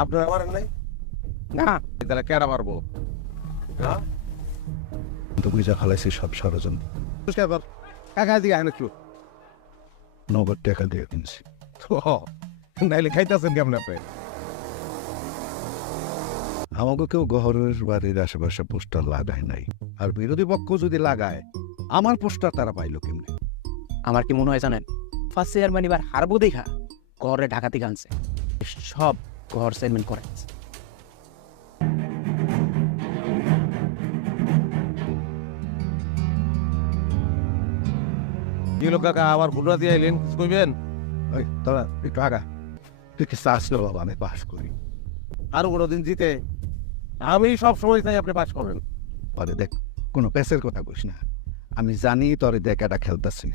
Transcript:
আপনার আমার নাই না তাহলে কেডা মারবো? তুমি যা খালাইছি সব ষড়যন্ত্র। কাকা দিয়ে আইন একটু নগদ টাকা দিয়ে কিনছি। নাইলে খাইতেছেন কেমন আপনি? আমাকে কেউ গহরের বাড়ির আশেপাশে পোস্টার লাগায় নাই, আর বিরোধী পক্ষ যদি লাগায় আমার পোস্টার তারা পাইলো কেমনে? আমার কি মনে হয় জানেন, ফার্স্ট চেয়ারম্যান এবার হারবো দেখা ঘরে ঢাকা থেকে আনছে, সব ঘর চেয়ারম্যান করে আনছে। কি লোক কাকা আবার ভুলরা দিয়ে আইলেন, কিছু কইবেন? ওই তোরা একটু আগা, তুই কি চাস না বাবা আমি পাস করি? আরো কোনোদিন জিতে আমি সব সময় চাই আপনি পাস করবেন। পরে দেখ কোনো প্যাসের কথা কইস না, আমি জানি তোরে দেখ এটা খেলতেছি।